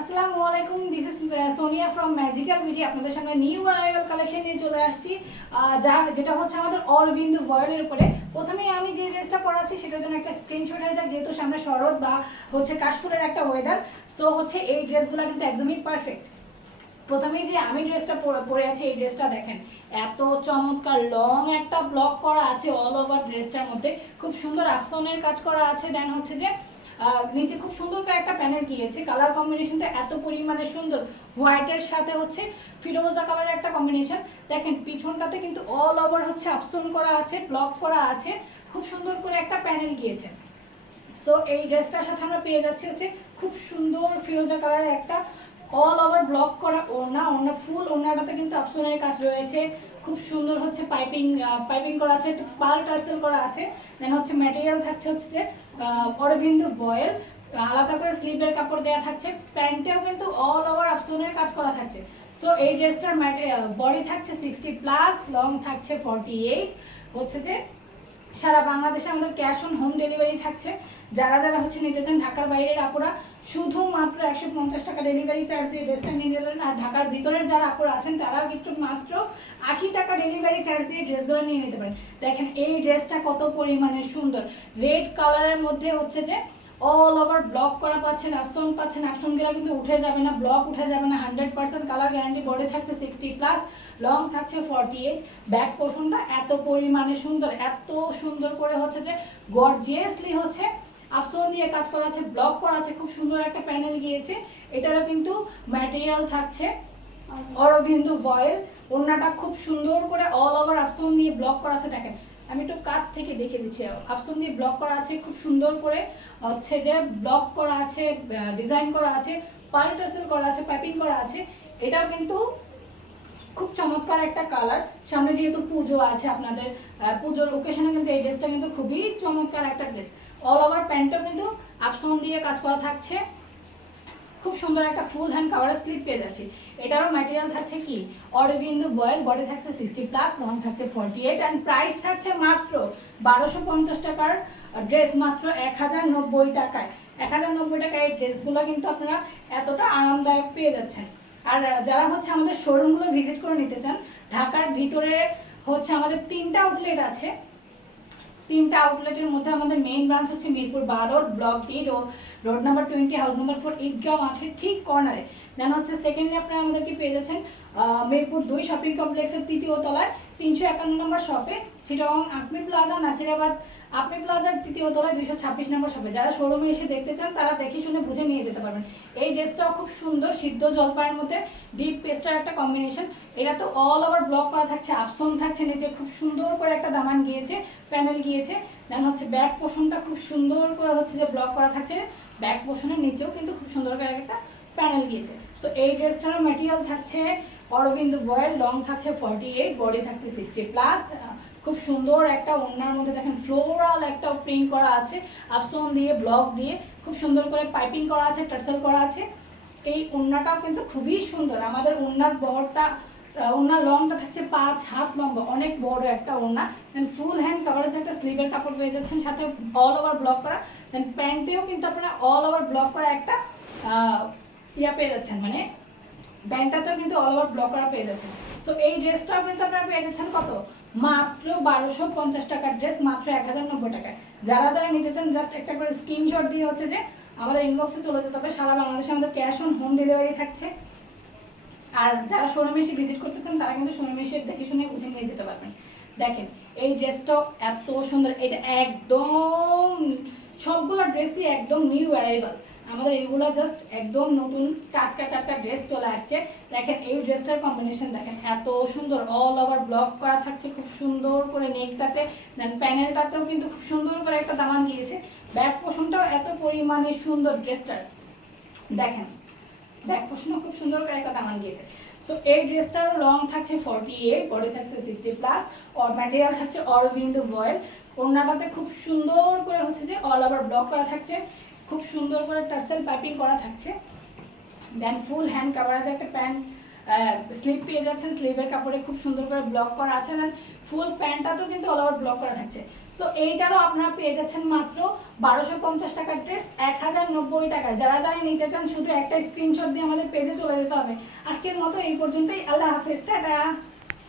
আসসালামু আলাইকুম, this is Sonia from magical beauty. আপনাদের সামনে নিউ অ্যারাইভাল কালেকশন নিয়ে চলে আসছি, যেটা হচ্ছে আমাদের অরবিন্দু ভয়েলের উপরে। প্রথমেই আমি যে ড্রেসটা পরাচ্ছি সেটার জন্য একটা স্ক্রিনশট হয়ে যাক, যেহেতু সামনে শরৎ বা হচ্ছে কাশফুলের একটা ওয়েদার। সো হচ্ছে এই ড্রেসগুলো কিন্তু একদমই পারফেক্ট। প্রথমেই যে আমি ড্রেসটা পরে আছি, এই ড্রেসটা দেখেন, এত চমৎকার লং একটা ব্লক করা আছে অল ওভার ড্রেসটার মধ্যে। খুব সুন্দর আফসনের কাজ করা আছে। দেন হচ্ছে যে নিচে খুব সুন্দর করে একটা প্যানেল গিয়েছে। কালার কম্বিনেশনটা এত পরিমাণে সুন্দর, হোয়াইটের সাথে হচ্ছে ফিরোজা কালারের একটা কম্বিনেশন। দেখেন পিছনটাতে কিন্তু অল ওভার হচ্ছে আফসন করা আছে, ব্লক করা আছে, খুব সুন্দর করে একটা প্যানেল গিয়েছে। সো এই ড্রেসটার সাথে আমরা পেয়ে যাচ্ছি হচ্ছে খুব সুন্দর ফিরোজা কালারের একটা অল ওভার ব্লক করা ওড়না ফুল ওড়নাটাতে কিন্তু আফসনের কাজ রয়েছে। খুব সুন্দর হচ্ছে পাইপিং করা আছে, একটা পাল টার্সেল করা আছে। দেন হচ্ছে ম্যাটেরিয়াল থাকছে হচ্ছে যে অরবিন্দু ভয়েল, আলাদা করে স্লিভের কাপড় দেওয়া থাকছে। প্যান্টেও কিন্তু অল ওভার আফসনের কাজ করা থাকছে। সো এই ড্রেসটার বডি থাকছে 60+, লং থাকছে 48। হচ্ছে যে সারা বাংলাদেশে আমাদের ক্যাশ অন হোম ডেলিভারি থাকছে। যারা যারা হচ্ছে নিতে চান ঢাকার বাইরের আপুরা শুধুমাত্র 150 টাকা ডেলিভারি চার্জ দিয়ে ড্রেসটা নিয়ে যাবেন। আর ঢাকার ভিতরের যারা আপুরা আছেন তারা কিন্তু মাত্র 80 টাকা ডেলিভারি চার্জ দিয়ে ড্রেসগুলো নিয়ে নিতে পারেন। দেখেন এই ড্রেসটা কত পরিমাণে সুন্দর, রেড কালারের মধ্যে হচ্ছে যে অল ওভার ব্লক করা পাচ্ছেন, আফসনগুলো কিন্তু উঠে যাবে না, ব্লক উঠে যাবে না, 100% কালার গ্যারান্টি। বডি থাকছে 60+, লং থাকছে 48। ব্যাক পোর্শনটা এত পরিমাণে সুন্দর, এত সুন্দর করে হচ্ছে যে গর্জিয়াসলি হচ্ছে আফসন দিয়ে কাজ করা আছে, ব্লক করা আছে, খুব সুন্দর একটা প্যানেল গিয়েছে। এটারও কিন্তু ম্যাটেরিয়াল থাকছে অরবিন্দু ভয়েল। ওড়নাটা খুব সুন্দর করে অল ওভার আফসন দিয়ে ব্লক করা আছে। দেখেন আমি একটু কাছ থেকে দেখে দিচ্ছি, আফসন দিয়ে ব্লক করা আছে, খুব সুন্দর করে হচ্ছে যে ব্লক করা আছে, ডিজাইন করা আছে, পার্ল টার্সেল করা আছে, পাইপিং করা আছে। এটাও কিন্তু খুব চমৎকার একটা কালার। সামনে যেহেতু পুজো আছে আপনাদের, পুজোর ওকেশনে কিন্তু এই ড্রেসটা কিন্তু খুবই চমৎকার একটা ড্রেস। অল ওভার প্যান্টও কিন্তু আফসন দিয়ে কাজ করা থাকছে। খুব সুন্দর একটা ফুল হ্যান্ড কাভারের স্লিপ পেয়ে যাচ্ছি। এটারও ম্যাটেরিয়াল থাকছে কি অরবিন্দু ভয়েল, বডি থাকছে 60+, লং থাকছে 48। অ্যান্ড প্রাইস থাকছে মাত্র 1250 টাকার ড্রেস, মাত্র 1090 টাকায়। 1090 টাকায় এই ড্রেসগুলো কিন্তু আপনারা এতটা আরামদায়ক পেয়ে যাচ্ছেন। আর যারা হচ্ছে আমাদের শোরুমগুলো ভিজিট করে নিতে চান, ঢাকার ভিতরে হচ্ছে আমাদের 3টা আউটলেট আছে। 3টা আউটলেটের মধ্যে আমাদের মেইন ব্রাঞ্চ হচ্ছে Mirpur 12 block D, road number 20, house number 4, Eidgaon মাঠের ঠিক কর্নারে। দেন হচ্ছে সেকেন্ডলি আপনারা আমাদেরকে পেয়ে যাচ্ছেন মিরপুর 2 শপিং কমপ্লেক্সের 3য় তলায় 351 নম্বর শপে, চিটাগং আকমি প্লাজা, নাসিরাবাদ আকমি প্লাজার 3য় তলায় 226 নম্বর শপে। যারা শোরুমে এসে দেখতে চান তারা দেখে শুনে বুঝে নিয়ে যেতে পারবেন। এই ড্রেসটাও খুব সুন্দর, সিদ্ধ জলপাইয়ের মধ্যে ডিপ পেস্টার একটা কম্বিনেশন। এটা তো অল ওভার ব্লক করা থাকছে, আফসন থাকছে, নিচে খুব সুন্দর করে একটা দামান গিয়েছে, প্যানেল গিয়েছে। দেন হচ্ছে ব্যাক পোর্শনটা খুব সুন্দর করে হচ্ছে যে ব্লক করা থাকছে, ব্যাক পোর্শনের নিচেও কিন্তু খুব সুন্দর করে একটা প্যানেল গিয়েছে। তো এই ড্রেসটার ম্যাটেরিয়াল থাকছে অরবিন্দু ভয়েল, লং থাকছে 48, বডি থাকছে 60+। খুব সুন্দর একটা ওড়নার মধ্যে দেখেন ফ্লোরাল একটা প্রিন্ট করা আছে, আফসন দিয়ে ব্লক দিয়ে খুব সুন্দর করে পাইপিং করা আছে, টার্সেল করা আছে। এই ওড়নাটাও কিন্তু খুবই সুন্দর। আমাদের ওড়নার বহরটা, ওড়নার লংটা থাকছে 5 হাত লম্বা, অনেক বড় একটা ওড়না। দেন ফুল হ্যান্ড কাভারেজ একটা স্লিভের কাপড় পেয়ে যাচ্ছেন, সাথে অল ওভার ব্লক করা। দেন প্যান্টেও কিন্তু আপনারা অল ওভার ব্লক করা একটা ইয়া পেয়ে যাচ্ছেন, মানে প্যান্টটাতেও কিন্তু অল ওভার ব্লক করা পেয়ে যাচ্ছেন। সো এই ড্রেসটাও কিন্তু আপনারা পেয়ে যাচ্ছেন কত, মাত্র 1250 টাকার ড্রেস, মাত্র 1090 টাকায়। যারা যারা নিতে চান জাস্ট একটা করে স্ক্রিনশট দিয়ে হচ্ছে যে আমাদের ইনবক্সে চলে যেতে হবে। সারা বাংলাদেশে আমাদের ক্যাশ অন হোম ডেলিভারি থাকছে। আর যারা শোরুমে এসে ভিজিট করতে চান তারা কিন্তু শোরুমে এসে দেখে শুনে বুঝে নিয়ে যেতে পারবেন। দেখেন এই ড্রেসটাও এত সুন্দর, এটা একদম সবগুলো ড্রেসই একদম নিউ অ্যারাইভাল। আমাদের এগুলো জাস্ট একদম নতুন টাটকা টাটকা ড্রেস চলে আসছে। দেখেন এই ড্রেসটার কম্বিনেশন দেখেন এত সুন্দর, অল ওভার ব্লক করা থাকছে খুব সুন্দর করে নেকটাতে। দেন প্যানেলটাতেও কিন্তু খুব সুন্দর করে একটা দামান দিয়েছে। ব্যাক পোর্শনটাও এত পরিমাণে সুন্দর ড্রেসটার, দেখেন ব্যাক পোর্শনও খুব সুন্দর করে একটা দামান গিয়েছে। সো এই ড্রেসটারও লং থাকছে 48, বডি থাকছে 60+, আর ম্যাটেরিয়াল থাকছে অরবিন্দু ভয়েল। ওড়নাটাতে খুব সুন্দর করে হচ্ছে যে অল ওভার ব্লক করা থাকছে, খুব সুন্দর করে টার্সেল পাইপিং করা থাকছে। দেন ফুল হ্যান্ড কাভারেজ একটা প্যান্ট স্লিভ পেয়ে যাচ্ছেন, স্লিভের কাপড়ে খুব সুন্দর করে ব্লক করা আছে, দেন ফুল প্যান্টটাতেও কিন্তু অল ওভার ব্লক করা থাকছে। সো এইটারও আপনারা পেয়ে যাচ্ছেন মাত্র 1250 টাকার ড্রেস 1090 টাকায়। যারা যারা নিতে চান শুধু একটা স্ক্রিনশট দিয়ে আমাদের পেজে চলে যেতে হবে। আজকের মতো এই পর্যন্তই, আল্লাহ হাফেজ, টাটা।